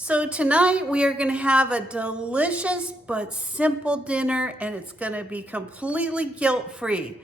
So tonight we are going to have a delicious but simple dinner, and it's going to be completely guilt-free.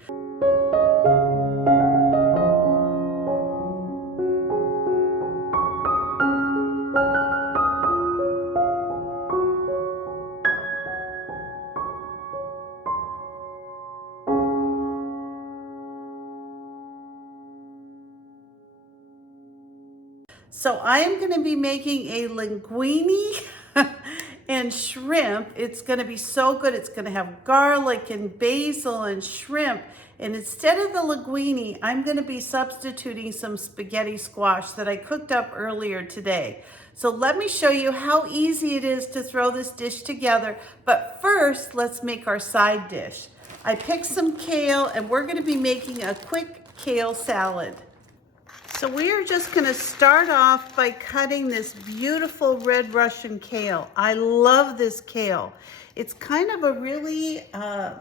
So I am going to be making a linguini and shrimp. It's going to be so good. It's going to have garlic and basil and shrimp. And instead of the linguini, I'm going to be substituting some spaghetti squash that I cooked up earlier today. So let me show you how easy it is to throw this dish together. But first, let's make our side dish. I picked some kale, and we're going to be making a quick kale salad. So we are just going to start off by cutting this beautiful red Russian kale. I love this kale. It's kind of a really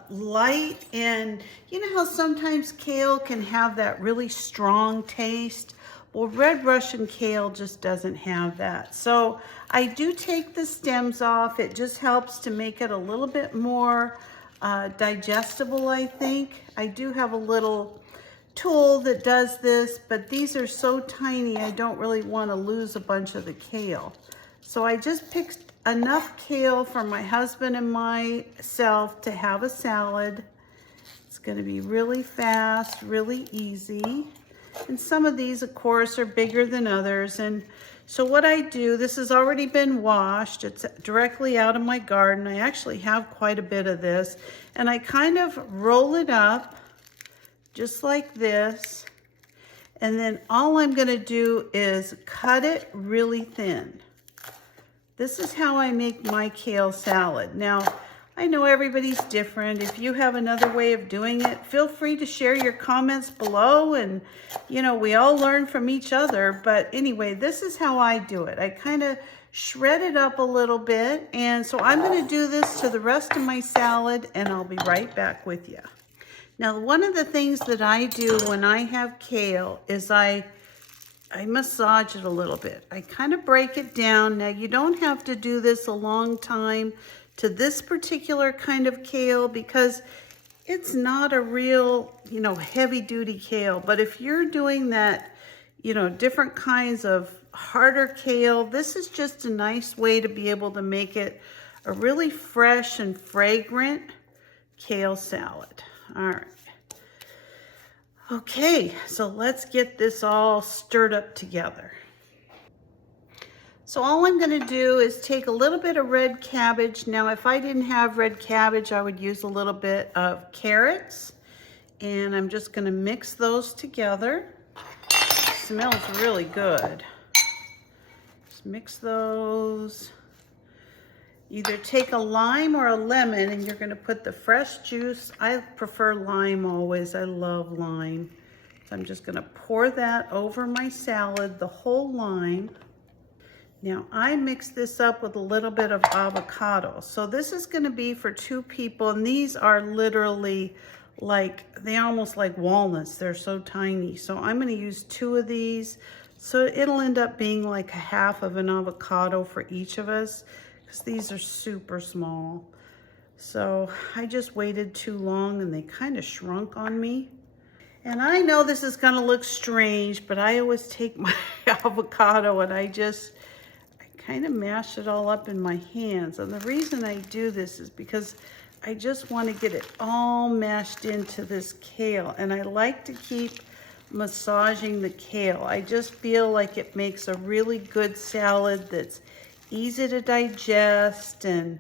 light, and you know how sometimes kale can have that really strong taste? Well, red Russian kale just doesn't have that. So I do take the stems off. It just helps to make it a little bit more digestible, I think. I do have a little tool that does this, but these are so tiny I don't really want to lose a bunch of the kale. So I just picked enough kale for my husband and myself to have a salad. It's going to be really fast, really easy. And some of these, of course, are bigger than others. And so what I do, this has already been washed. It's directly out of my garden. I actually have quite a bit of this. And I kind of roll it up just like this, and then all I'm gonna do is cut it really thin. This is how I make my kale salad. Now, I know everybody's different. If you have another way of doing it, feel free to share your comments below, and you know, we all learn from each other. But anyway, this is how I do it. I kind of shred it up a little bit, and so I'm gonna do this to the rest of my salad, and I'll be right back with you. Now, one of the things that I do when I have kale is I massage it a little bit. I kind of break it down. Now, you don't have to do this a long time to this particular kind of kale because it's not a real, you know, heavy-duty kale. But if you're doing that, you know, different kinds of harder kale, this is just a nice way to be able to make it a really fresh and fragrant kale salad. All right. Okay, so let's get this all stirred up together. So all I'm going to do is take a little bit of red cabbage. Now, if I didn't have red cabbage, I would use a little bit of carrots. And I'm just going to mix those together. It smells really good. Just mix those. Either take a lime or a lemon, and you're going to put the fresh juice. I prefer lime always. I love lime. So I'm just going to pour that over my salad, the whole lime. Now I mix this up with a little bit of avocado. So this is going to be for 2 people, and these are literally like, they're almost like walnuts. They're so tiny. So I'm going to use 2 of these. So it'll end up being like a half of an avocado for each of us. These are super small. So I just waited too long and they kind of shrunk on me. And I know this is gonna look strange, but I always take my avocado and I kind of mash it all up in my hands. And the reason I do this is because I just want to get it all mashed into this kale. And I like to keep massaging the kale. I just feel like it makes a really good salad that's easy to digest and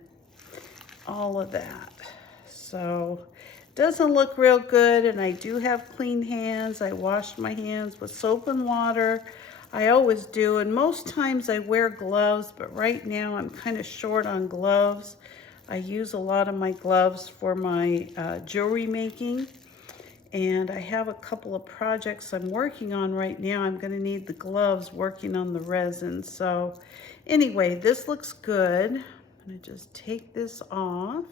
all of that. So it doesn't look real good, and I do have clean hands. I washed my hands with soap and water. I always do, and most times I wear gloves, but right now I'm kind of short on gloves. I use a lot of my gloves for my jewelry making, and I have a couple of projects I'm working on right now. I'm going to need the gloves working on the resin. So anyway, this looks good. I'm going to just take this off.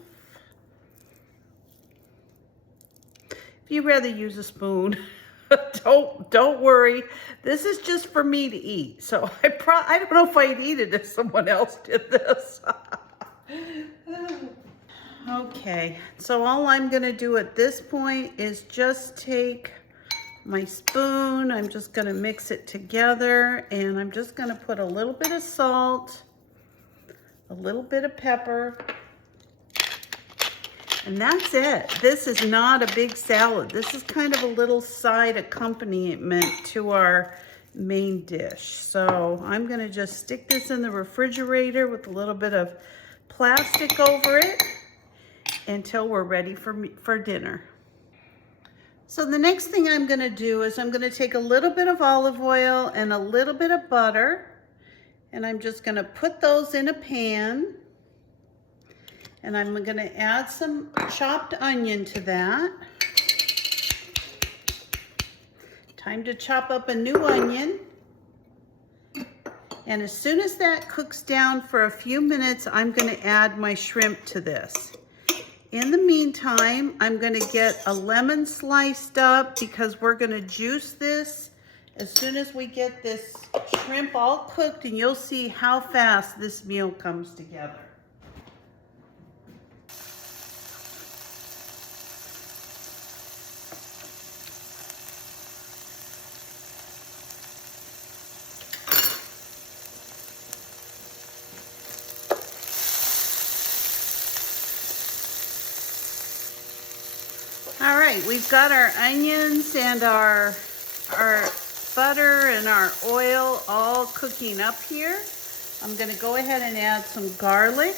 If you'd rather use a spoon, Don't worry. This is just for me to eat. So I don't know if I'd eat it if someone else did this. Okay, so all I'm gonna do at this point is just take my spoon. I'm just gonna mix it together, and I'm just gonna put a little bit of salt, a little bit of pepper, and that's it. This is not a big salad. This is kind of a little side accompaniment to our main dish. So I'm gonna just stick this in the refrigerator with a little bit of plastic over it until we're ready for dinner. So the next thing I'm gonna do is I'm gonna take a little bit of olive oil and a little bit of butter, and I'm just gonna put those in a pan, and I'm gonna add some chopped onion to that. Time to chop up a new onion. And as soon as that cooks down for a few minutes, I'm gonna add my shrimp to this. In the meantime, I'm gonna get a lemon sliced up because we're gonna juice this as soon as we get this shrimp all cooked, and you'll see how fast this meal comes together. All right, we've got our onions and our butter and our oil all cooking up here. I'm gonna go ahead and add some garlic.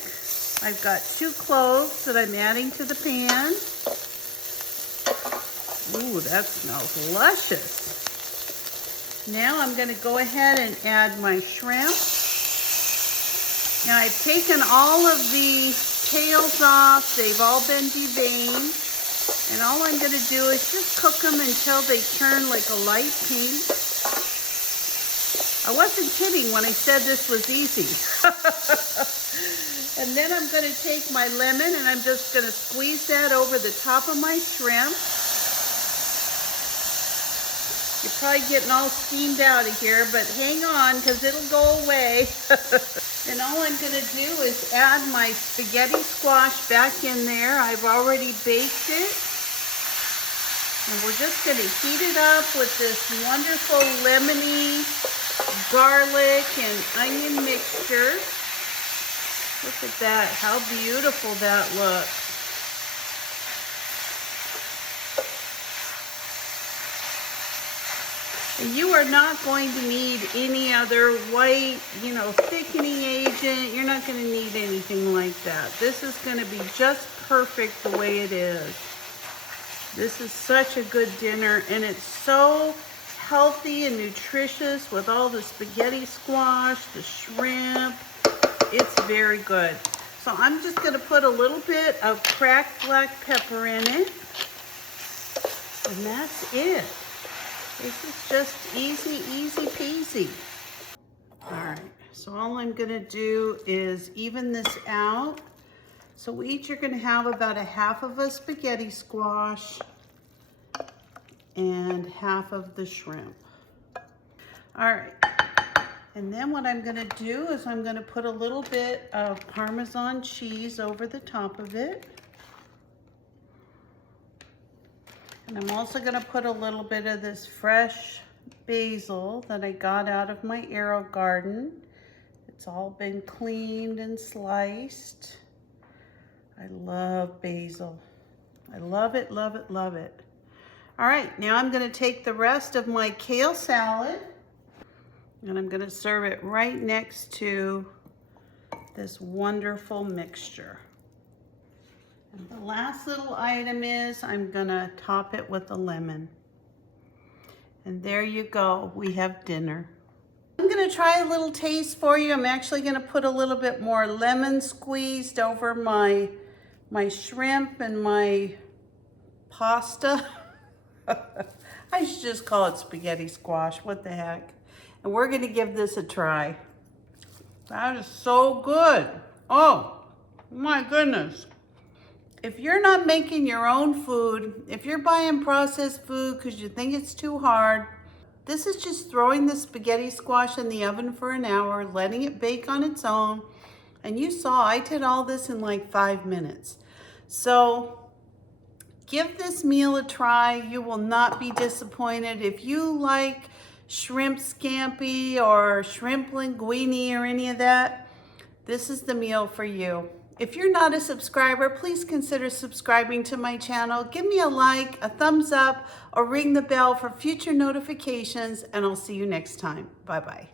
I've got 2 cloves that I'm adding to the pan. Ooh, that smells luscious. Now I'm gonna go ahead and add my shrimp. Now I've taken all of the tails off. They've all been deveined. And all I'm gonna do is just cook them until they turn like a light pink. I wasn't kidding when I said this was easy. And then I'm gonna take my lemon and I'm just gonna squeeze that over the top of my shrimp. You're probably getting all steamed out of here, but hang on, because it'll go away. And all I'm gonna do is add my spaghetti squash back in there. I've already baked it. And we're just gonna heat it up with this wonderful lemony garlic and onion mixture. Look at that, how beautiful that looks. And you are not going to need any other white, thickening agent. You're not gonna need anything like that. This is gonna be just perfect the way it is. This is such a good dinner, and it's so healthy and nutritious with all the spaghetti squash, the shrimp. It's very good. So I'm just gonna put a little bit of cracked black pepper in it, and that's it. This is just easy, easy peasy. All right, so all I'm gonna do is even this out. So we each are gonna have about a half of a spaghetti squash and half of the shrimp. All right, and then what I'm gonna do is I'm gonna put a little bit of Parmesan cheese over the top of it. And I'm also gonna put a little bit of this fresh basil that I got out of my arrow garden. It's all been cleaned and sliced. I love basil. I love it, love it, love it. All right, now I'm gonna take the rest of my kale salad and I'm gonna serve it right next to this wonderful mixture. And the last little item is I'm gonna top it with a lemon. And there you go, we have dinner. I'm gonna try a little taste for you. I'm actually gonna put a little bit more lemon squeezed over my shrimp and my pasta. I should just call it spaghetti squash, what the heck. And we're gonna give this a try. That is so good. Oh my goodness. if you're not making your own food, if you're buying processed food because you think it's too hard, this is just throwing the spaghetti squash in the oven for an hour, letting it bake on its own. And you saw I did all this in like 5 minutes. So give this meal a try. You will not be disappointed. If you like shrimp scampi or shrimp linguini or any of that, this is the meal for you. If you're not a subscriber, please consider subscribing to my channel. Give me a like, a thumbs up, or ring the bell for future notifications, and I'll see you next time. Bye-bye.